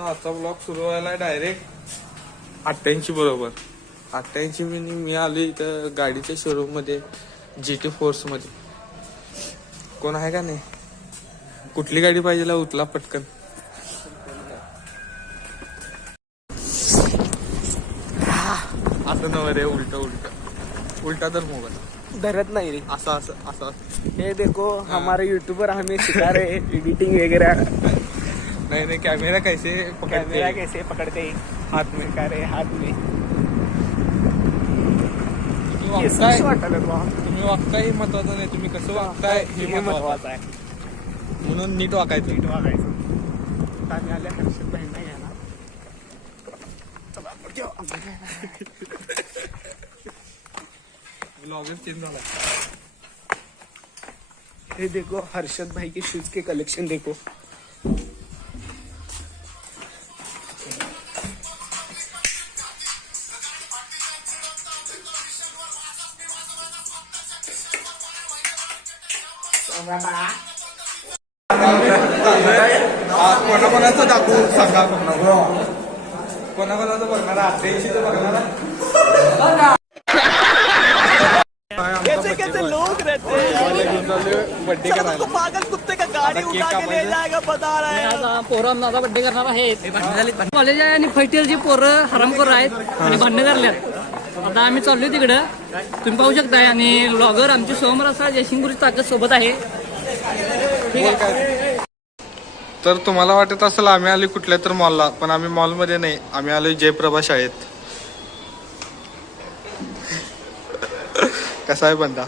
आता ब्लॉग सुरू व्हायला डायरेक्ट 88 बरोबर 88 मी आलो इथं गाडीच्या शोरूम मध्ये GT फोर्स मध्ये. कोण आहे का नाही? कुठली गाडी पाहिजे उचला पटकन. असं नव रे उलट उलटा तर मोबाईल धरत नाही रे. असं असं असं हे देखो हमारे यूट्यूबर हमें सिखा रहे एडिटिंग वगैरह. नहीं कैमरा कैसे कैमरा कैसे पकड़ते हाथ में का रे हाथ में. तुम्ही वागताय हे महत्वाचं नाही, तुम्ही कसं वागताय हे महत्वाचं आहे. म्हणून नीट वागायचं. नीट वागायचं. आम्ही आल्या हर्षद बहिणा घ्या ना. ब्लॉगर चेंज झाला. ये देखो हर्षद भाई के शूज के कलेक्शन देखो. कोणाकोणाचं दाखवू सांगा. कोणाकोणाचं बघणार 88 बघणार. कैसे कैसे लोग रहते हैं. बर्थडे करायला पागल कुत्ते का गाड़ी उठा के ले जाएगा बता रहा है. पोरं माझा बड्डे करणार आहेत. कॉलेज आहे आणि फैटेलची पोरं हरामखोर आहेत आणि भांडणं करल्यात. आता आम्ही चाललोय तिकडं, तुम्ही पाहू शकताय. आणि ब्लॉगर आमची सोमरसा जयसिंगपूरची ताकद सोबत आहे. तर तुम्हाला वाटत असेल आम्ही आलो कुठल्या तर मॉलला, पण आम्ही मॉल मध्ये नाही, आम्ही आलोय जयप्रभा शाळेत. कसा आहे बंदा?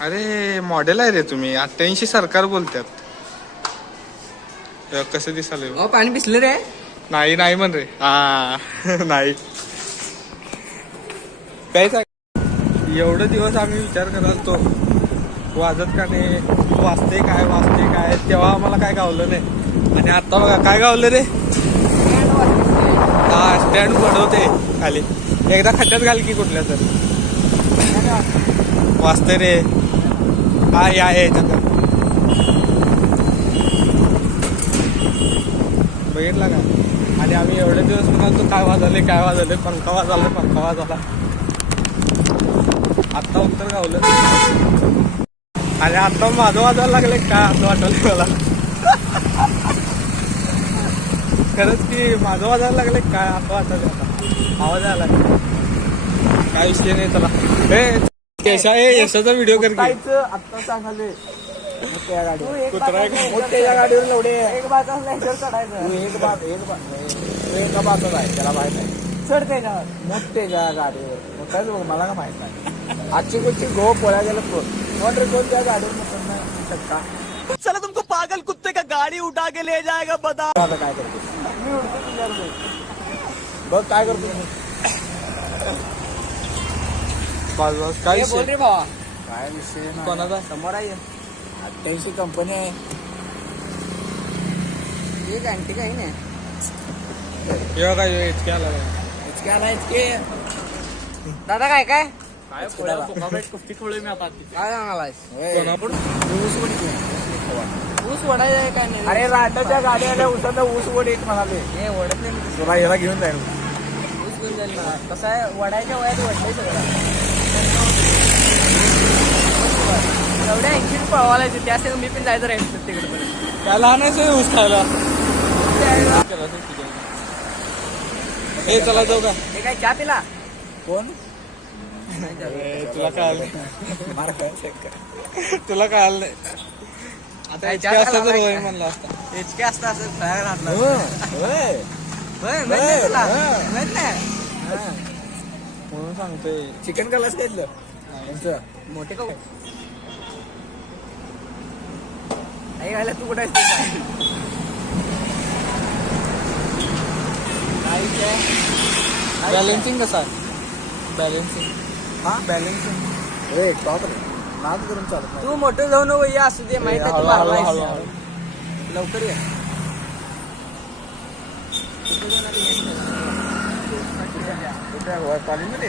अरे मॉडेल आहे रे तुम्ही. 88 सरकार बोलतात. कसं दिसाल? पाणी पिसलं रे. नाही नाही म्हण रे. हा नाही काय. एवढे दिवस आम्ही विचार करत तो वाजत का नाही, वाजते काय, तेव्हा आम्हाला काय गावलं नाही. आणि आता बघा काय गावलं रे. हा स्टँड पडवते खाली. एकदा खड्ड्यात घाल की कुठल्या तर वाजते रे. हा याच्यात बघितला का. आणि आम्ही एवढे दिवस म्हणाल काय वाजवले पंखा वाजवला. आता उत्तर गावलं. आणि आता माझं वाजायला लागले काय असं वाटलं मला. खरंच की माझं वाजायला लागले काय असं वाटलं. आता आवाज आला काय विषय नाही. चला हे यशाचा व्हिडिओ कर की. आता सांगाले मोठ्या गाडीवर एवढे एक बाजू चढायचं. एका बाजूला आहे त्याला माहित आहे. चढ त्याच्यावर मोठ्या गाडीवर मोठ्याच बघ मला का माहित नाही. आजची कुठची गो पोळ्या गेलं कोण त्या गाडीवर मोठं नाही शकता. चला तुमको पागल कुत्ते का गाडी उठा के ले जाएगा बता. आता काय करतो मी उडतो तुझ्यावर बघ काय करतो काय बोल रे भावा. काय विषय कोणाचा? समोर आहे 88 कंपनी आहे. एक आणखी काही नाही. काय इतक्या दादा काय काय कुस्ती खोळी मी आता काय सांगालाय. ऊस वडायचं काय नाही. अरे राटाच्या गाड्या उसात ऊस वड येत म्हणाले. हे वडत नाही. तुला याला घेऊन जाईल. ऊस घेऊन जाईल मला. कसं आहे वडायच्या वयात वडलंय सगळं. एवढ्या 80 पळवायला येते त्यासाठी मी पण जायचं राहील तिकडे. काय लहान आहे ऊस खायला. हे चला जाऊ का. हे काय चहा पिला कोण तुला काय तुला काय आलं नाही. आता इतके असता तर होय म्हणला असता. इतके असतं असं खायला घातलं. म्हणून सांगतोय. चिकन कलाच घेतलं मोठे का नाही घायला तू कुठे बॅलेन्सिंग कसं आहे. बॅलेन्सिंग हा बॅलेन्सिंग टॉप नाद करून चालत नाही. तू मोठं जाऊ नको या असू दे माहित आहे तू मारलायस. लवकर ये. कॉलेजमध्ये